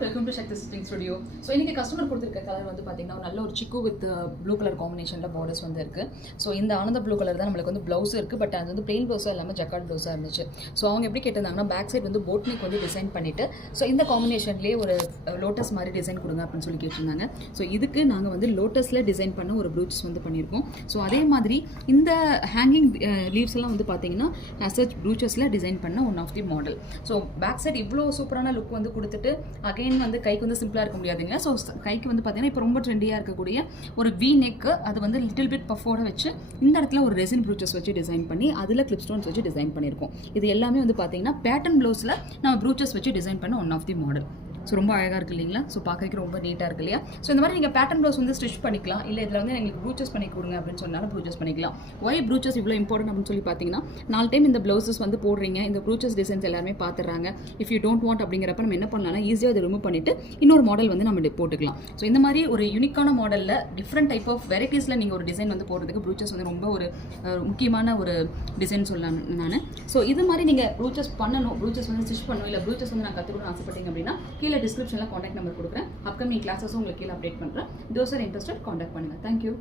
Welcome to Shakti stitching studio. So இன்றைக்கி customer கொடுத்துருக்க colour வந்து பார்த்தீங்கன்னா நல்ல ஒரு சிக்கு வித் ப்ளூ கலர் காம்பினேஷனில் பார்டர்ஸ் வந்து இருக்குது. ஸோ இந்த ஆனந்த ப்ளூ கலர் தான் நம்மளுக்கு வந்து ப்ளவுஸ் இருக்குது. பட் அது வந்து பிளெயின் ப்ளவுஸாக இல்லாமல் ஜக்கார்ட் ப்ளவுஸாக இருந்துச்சு. ஸோ அவங்க எப்படி கேட்டிருந்தாங்கன்னா பேக் சைட் வந்து போட் நெக் வந்து டிசைன் பண்ணிவிட்டு ஸோ இந்த காம்பினேஷன்லேயே ஒரு லோட்டஸ் மாதிரி டிசைன் கொடுங்க அப்படின்னு சொல்லி கேட்டிருந்தாங்க. ஸோ இதுக்கு நாங்கள் வந்து லோட்டஸில் டிசைன் பண்ண ஒரு ப்ரூச்சஸ் வந்து பண்ணியிருக்கோம். ஸோ அதே மாதிரி இந்த ஹேங்கிங் லீவ்ஸ் எல்லாம் வந்து பார்த்தீங்கன்னா சச் ப்ரூச்சஸில் டிசைன் பண்ண one of the model. So back side இவ்வளோ சூப்பரான லுக் வந்து கொடுத்துட்டு அகைன் வந்து கைக்கு வந்து சிம்பிளாக இருக்க முடியாதுங்க. ஸோ கைக்கு வந்து பார்த்தீங்கன்னா இப்போ ரொம்ப ட்ரெண்டியாக இருக்கக்கூடிய ஒரு வி நெக்கு அது வந்து லிட்டில் பிட் பஃபோட வச்சு இந்த இடத்துல ஒரு ரெசின் ப்ரூச்சஸ் வச்சு டிசைன் பண்ணி அதில் கிளிப் ஸ்டோன்ஸ் வச்சு டிசைன் பண்ணியிருக்கோம். இது எல்லாமே வந்து பார்த்தீங்கன்னா பேட்டர்ன் ப்ளவுஸில் நம்ம ப்ரூச்சஸ் வச்சு டிசைன் பண்ண one of the model. So ரொம்ப அழகாக இருக்குது இல்லைங்களா? ஸோ பார்க்கறதுக்கு ரொம்ப நீட்டாக இருக்கு இல்லையா? ஸோ இந்த மாதிரி நீங்கள் பேட்டர்ன் ப்ளவுஸ் வந்து ஸ்டிச் பண்ணிக்கலாம். இல்லை இதில் வந்து எங்களுக்கு ப்ரூச்சஸ் பண்ணி கொடுங்க அப்படின்னு சொன்னாலும் ப்ரூச்சஸ் பண்ணிக்கலாம். ஒய் ப்ரூச்சஸ் இவ்வளோ இம்பார்ட்டன்ட் அப்படின்னு சொல்லி பார்த்தீங்கன்னா 4 டைம் இந்த ப்ளவுசஸ் வந்து போடுறீங்க, இந்த ப்ரூச்சஸ் டிசைன்ஸ் எல்லாருமே பார்த்துறாங்க. இஃப் யூ டோன்ட் வாண்ட் அப்படிங்கிறப்ப நம்ம என்ன பண்ணலாம்னா ஈஸியாக அதை ரிமூவ் பண்ணிவிட்டு இன்னொரு மாடல் வந்து நம்ம போட்டுக்கலாம். ஸோ இந்த மாதிரி ஒரு யூனிக்கான மாடலில் டிஃப்ரெண்ட் டைப் ஆஃப் வெரைட்டிஸில் நீங்கள் ஒரு டிசைன் வந்து போடுறதுக்கு ப்ரூச்சஸ் வந்து ரொம்ப ஒரு முக்கியமான ஒரு டிசைன் சொல்லலாம் நான். ஸோ இது மாதிரி நீங்கள் ப்ரூச்சஸ் பண்ணணும், ப்ரூச்சஸ் வந்து ஸ்டிச் பண்ணணும், இல்லை ப்ரூச்சஸ் வந்து நான் கற்றுக்கணும்னு ஆசைப்பட்டீங்க அப்படின்னா கீழே டிஸ்கிரிப்ஷனில் காண்டாக்ட் நம்பர் கொடுக்குறேன். அப்கமிங் கிளாஸஸும் உங்களுக்கு கீழே அப்டேட் பண்ணுறேன். தோஸ் ஆர் இன்ட்ரெஸ்டட் காண்டாக்ட் பண்ணுங்கள். தேங்க்யூ.